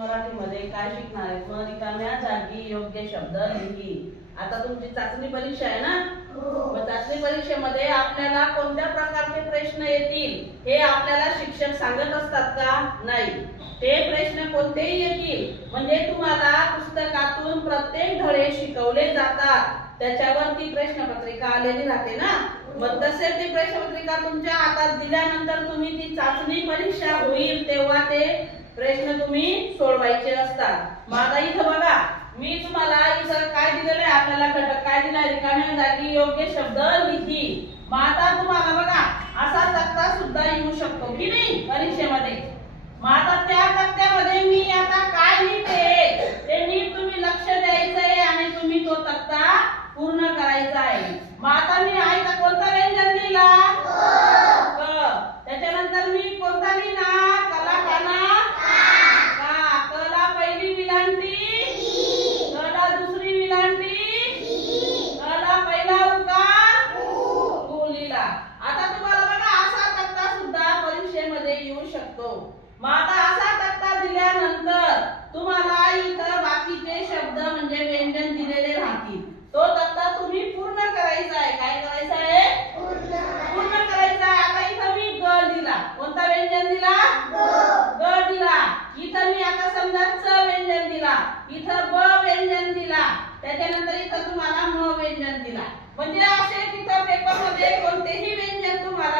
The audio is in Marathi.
मराठीमध्ये काय शिकणार आहे? मग रिकाम्या जागी योग्य शब्द लिही आता तुमची चाचणी परीक्षा आहे ना? मग चाचणी परीक्षेमध्ये आपल्याला कोणत्या प्रकारचे प्रश्न येतील? हे आपल्याला शिक्षक सांगत असतात का? नाही. ते प्रश्न कोणतेही येतील. म्हणजे तुम्हाला पुस्तकातून प्रत्येक धडे शिकवले जातात. त्याच्यावरती प्रश्नपत्रिका आलेली राहते ना? मग तसे ती प्रश्नपत्रिका तुमच्या हातात दिल्यानंतर तुम्ही ती चाचणी परीक्षा होईल तेव्हा ते प्रश्न तुम्ही सोडवायचे असतात. मग आता इथं बघा मी तुम्हाला इथं काय दिलेलं आहे आपल्याला घटक काय दिला रिकाम्या जागी योग्य शब्द लिही. मग आता तुम्हाला बघा असा तक्ता सुद्धा येऊ शकतो की नाही परीक्षेमध्ये? मग आता त्या तक्त्यामध्ये मी आता काय लिहिते ते नीट तुम्ही लक्ष द्यायचंय आणि तुम्ही तो तक्ता पूर्ण करायचा आहे मग आता मी आहे का कोणता व्यंजन लिहिला क. त्याच्यानंतर मी कोणता लिहिणार कला काना का कला पहिली विलांटी कला दुसरी विलांटी कला पहिला उकार उ लिहिला आता तुम्हाला बघा असा तक्ता सुद्धा परीक्षेमध्ये येऊ शकतो मग असा तक्ता दिल्यानंतर तुम्हाला इथं बाकीचे शब्द म्हणजे व्यंजन दिलेले राहतील. तो तक्ता तुम्ही पूर्ण करायचा आहे. काय करायचा आहे? पूर्ण करायचा आहे. आता इथं मी ग दिला. कोणता व्यंजन दिला? ग दिला. इथं मी आता समजा च व्यंजन दिला. इथं ब व्यंजन दिला. त्याच्यानंतर इथं तुम्हाला म व्यंजन दिला. म्हणजे असे